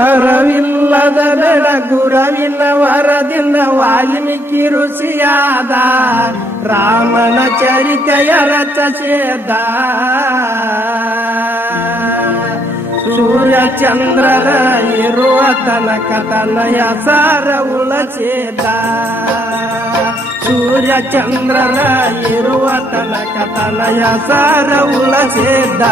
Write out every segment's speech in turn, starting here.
ಅರವಿಲ್ಲದ ಬೆಡ ಗುರವಿನ ವರದಿಂದ ವಾಲ್ಮೀಕಿ ಋಷಿಯಾದ ರಾಮನ ಚರಿತೆಯ ರಚಿಸಿದ ಸೂರ್ಯ ಚಂದ್ರರ ಇರುವ ತನಕ ತನಯ ಸಾರ ಉಳಸಿದ ಸೂರ್ಯ ಚಂದ್ರರ ಇರುವ ತನಕ ತನಯ ಸಾರ ಉಳಸಿದ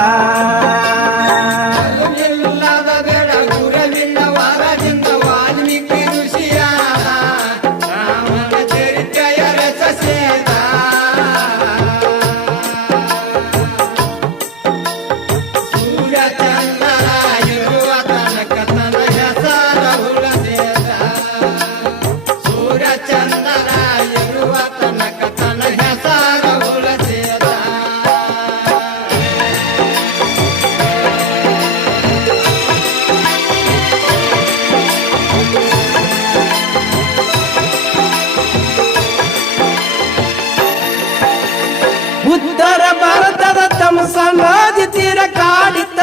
ಸಮಾಧಿ ತೀರ ಕಾಡಿದ್ದ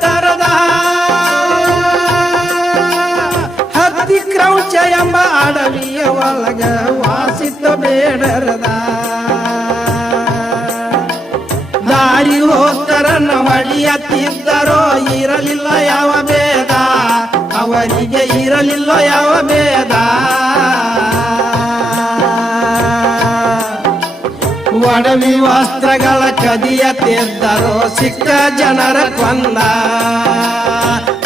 ತರದ. ಹತ್ತಿ ಕ್ರೌಚ ಎಂಬ ಅಡವಿಯ ಒಳಗ ವಾಸಿತ ಬೇಡರದ. ದಾರಿ ಹೋಗ್ತರನ್ನ ಇರಲಿಲ್ಲ ಯಾವ ಭೇದ. ಅವರಿಗೆ ಇರಲಿಲ್ಲ ಯಾವ ಭೇದ. ಒಡವಿ ವಸ್ತ್ರಗಳ ಕದಿಯ ತೀರ್ಥರೋ ಸಿಕ್ಕ ಜನರ ಕೊಂದ.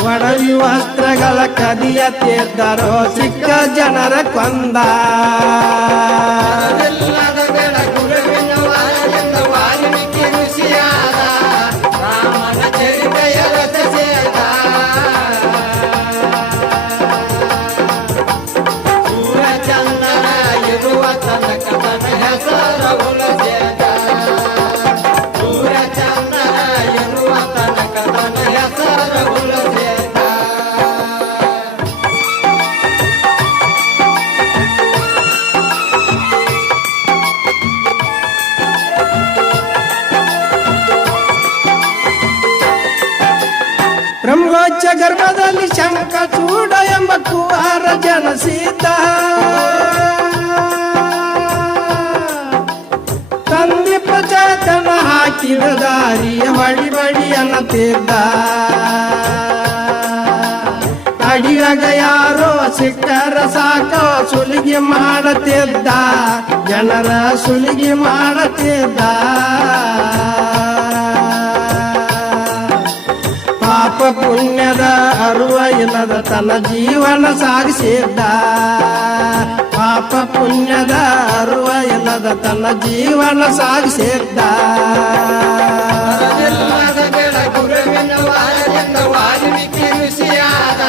ಒಡವಿ ವಸ್ತ್ರಗಳ ಕದಿಯ ತೀರ್ಥರೋ ಸಿಕ್ಕ ಜನರ ಕೊಂದ. ಹಾಕಿದ ದಾರಿಯ ಬಡಿ ಬಡಿ ಅನ್ನತಿದ್ದ ಅಡಿಯಾಗ ಯಾರೋ ಸಿಕ್ಕರ ಸಾಕ ಸುಲಿಗೆ ಮಾಡತಿದ್ದ ಜನರ ಸುಲಿಗೆ ಮಾಡತಿದ್ದ ಪಾಪ ಪುಣ್ಯದ ಅರುವ ಇಲ್ಲದ ತನ್ನ ಜೀವನ ಸಾಗಿಸಿದ್ದ ಪಾಪ ಪುಣ್ಯದ ಅರುವ ಇಲ್ಲದ ತನ್ನ ಜೀವನ ಸಾಗಿಸಿದ್ದ ಎಲ್ಲದ ಬೆಳ ಗುರುವಿನ ವಾರದಿಂದ ವಾಲ್ಮೀಕಿ ಋಷಿಯಾದ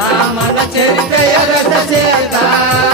ರಾಮನ ಚರಿತೆಯ ರಚಿಸಿದ ಸೂರ್ಯಚಂದ್ರನ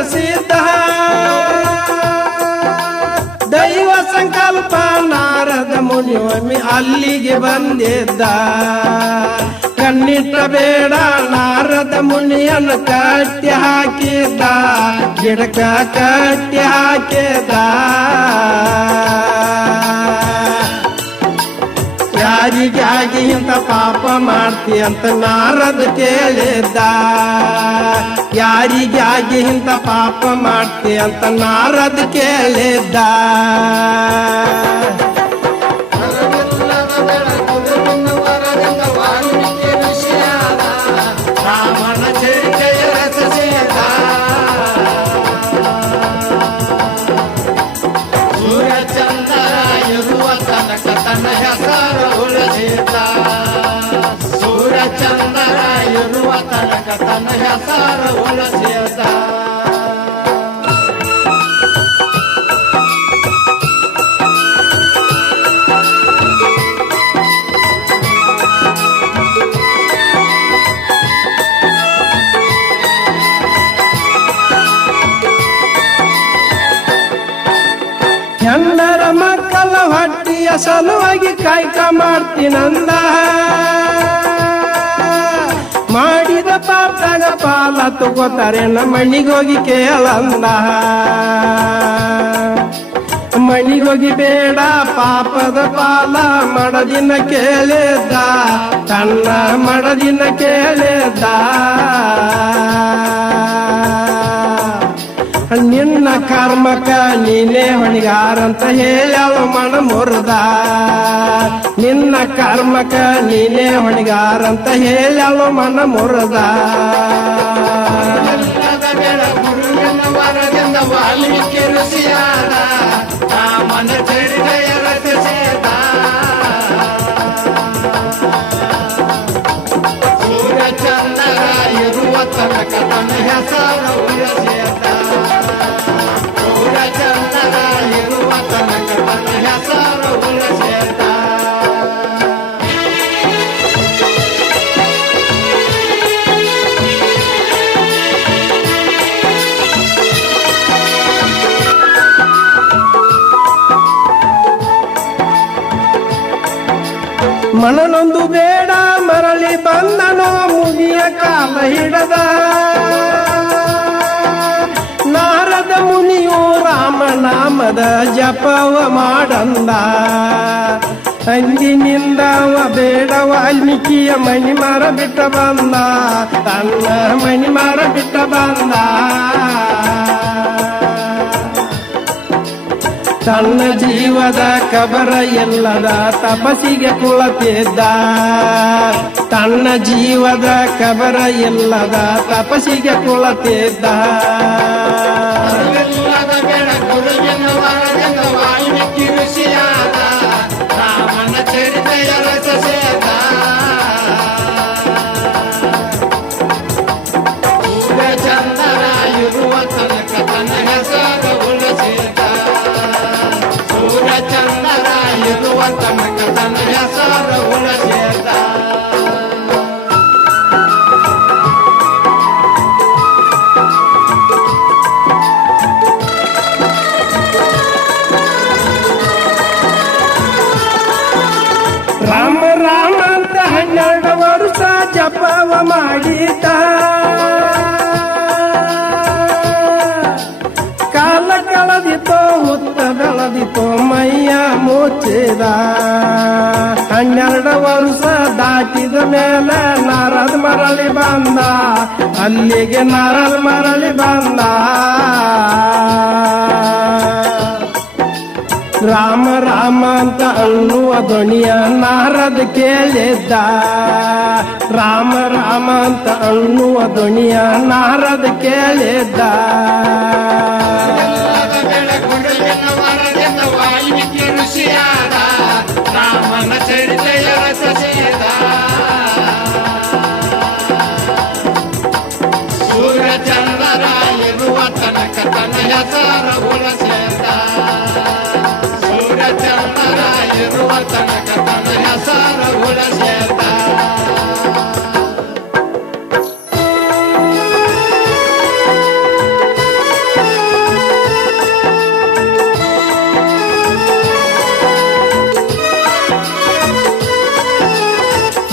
ನಡೆಸಿದ್ದ ದೈವ ಸಂಕಲ್ಪ ನಾರದ ಮುನಿಯೊಮ್ಮೆ ಅಲ್ಲಿಗೆ ಬಂದಿದ್ದ. ಕಣ್ಣಿಟ್ಟ ಬೇಡ, ನಾರದ ಮುನಿಯನ್ನು ಕಟ್ಟಿ ಹಾಕಿದ್ದ. ಗಿಡಕ ಕಟ್ಟಿ ಹಾಕಿದ್ದ. ಪಾಪ ಮಾಡ್ತಿ ಅಂತ ನಾರದ ಕೇಳಿದ್ದ. ಯಾರಿಗಾಗಿ ಇಂಥ ಪಾಪ ಮಾಡ್ತಿ ಅಂತ ನಾರದ ಕೇಳಿದ್ದ. Catana já sarou, olha a ಪಾಪದಾಗ ಪಾಲ ತಗೋತಾರೆ, ನಮ್ಮ ಮಣ್ಣಿಗೋಗಿ ಕೇಳಂದ. ಮಣಿಗೋಗಿ ಬೇಡ, ಪಾಪದ ಪಾಲ ಮಡದಿನ ಕೇಳಿದ್ದ. ತನ್ನ ಮಡದಿನ ಕೇಳಿದ್ದ. ನಿನ್ನ ಕರ್ಮಕ ನೀನೇ ಹೊಣಿಗಾರಂತ ಹೇಳವ ಮನ ಮುರದ ನಿನ್ನ ಕರ್ಮಕ ನೀನೇ ಹೊಣಿಗಾರಂತ ಹೇಳವ ಮನ ಮುರದ ವಾಲ್ಮೀಕಿ ಋಷಿಯಾದ ಮನ ಚರಿತೆಯ ರಚಿಸಿದ ಸೂರ್ಯಚಂದ್ರ ಮನನೊಂದು ಬೇಡ, ಮರಳಿ ಬಂದನು, ಮುಗಿಯ ಕಾಲ ಹಿಡದ. ನಾರದ ಮುನಿಯು ರಾಮನಾಮದ ಜಪವ ಮಾಡಂದ. ಅಂದಿನಿಂದ ಅವ ಬೇಡ, ವಾಲ್ಮೀಕಿಯ ಮಣಿ ಮರ ಬಿಟ್ಟ ಬಂದ. ತನ್ನ ಮಣಿ ಮರ ಬಿಟ್ಟ ಬಂದ. ತನ್ನ ಜೀವದ ಕಬರ ಎಲ್ಲದ ತಪಸಿಗೆ ಕುಳತಿದ್ದ. ತನ್ನ ಜೀವದ ಕಬರ ಎಲ್ಲದ ತಪಸಿಗೆ ಕುಳತಿದ್ದ. ಮುಚ್ಚಿದ ಹನ್ನೆರಡು ವರ್ಷ ದಾಟಿದ ಮೇಲೆ ನಾರದ ಮರಳಿ ಬಂದ. ಅಲ್ಲಿಗೆ ನಾರದ ಮರಳಿ ಬಂದ. ರಾಮ ರಾಮ ಅಂತ ಅನ್ನುವ ಧ್ವನಿಯ ನಾರದ ಕೇಳಿದ್ದ. ರಾಮ ರಾಮ ಅಂತ ಅನ್ನುವ ಧ್ವನಿಯ ನಾರದ ಕೇಳಿದ್ದ.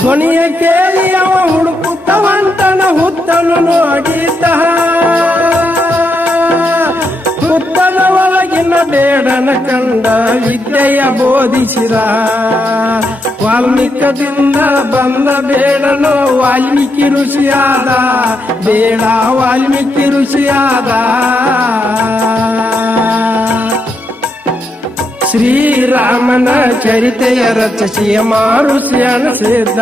ಧ್ವನಿಯ ಕೇಳಿ ಅವ ಹುಡುಕುತ್ತವಂತನ ಹುತ್ತನು ನೋಡಿದ್ದ ವಿದ್ಯೆಯ ಬೋಧಿಸಿದ ವಾಲ್ಮೀಕದಿಂದ ಬಂದ ಬೇಡನು ವಾಲ್ಮೀಕಿ ಋಷಿಯಾದ ಬೇಡ ವಾಲ್ಮೀಕಿ ಋಷಿಯಾದ ಶ್ರೀರಾಮನ ಚರಿತೆಯ ರಚಿಸಿಯ ಮಾರುಷಿ ಅನಸಿದ್ದ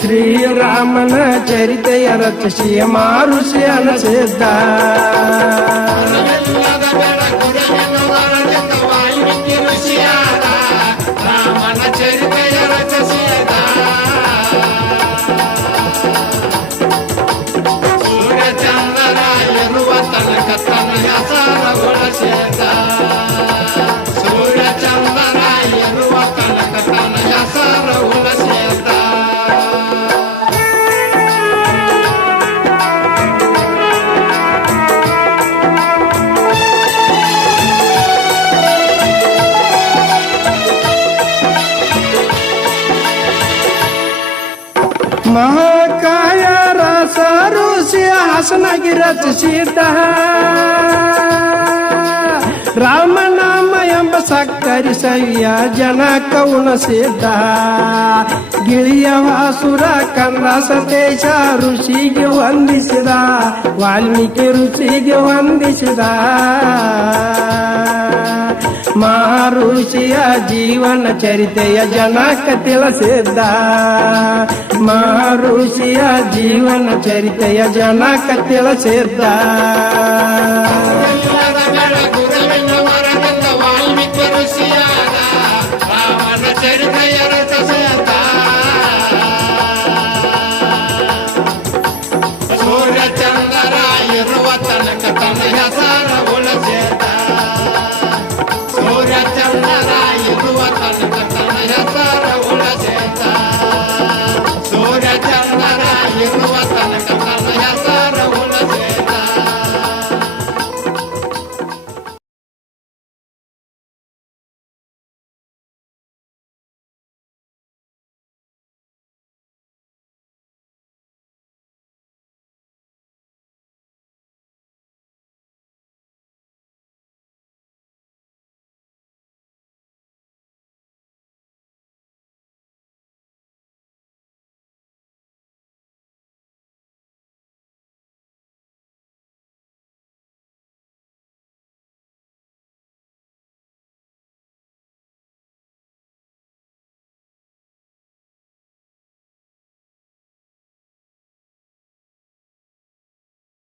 ಶ್ರೀರಾಮನ ಚರಿತೆಯ ರಚಿಸಿಯ ಮಾರುಷಿ ಅನಸಿದ್ದ ಮಹಾಕಾಯ ರಸ ಋಷಿ ಹಾಸನಾಗಿ ರಚಿಸಿದ್ದ ರಾಮನಾಮ ಎಂಬ ಸಕ್ಕರಿ ಸವಿಯ ಜನ ಕೌನಸಿದ್ದ ಗಿಳಿಯ ವಾಸುರ ಕಂದ ಸತೇಶ ಋಷಿಗೆ ವಂದಿಸಿದ, ವಾಲ್ಮೀಕಿ ಋಷಿಗೆ ವಂದಿಸಿದ. ಮಹರ್ಷಿಯ ಜೀವನ ಚರಿತೆಯ ಜನಕ ತಿಳಿಸಿದ್ದ. ಮಹರ್ಷಿಯ ಜೀವನ ಚರಿತೆಯ ಜನಕ ತಿಳಿಸಿದ್ದ. ser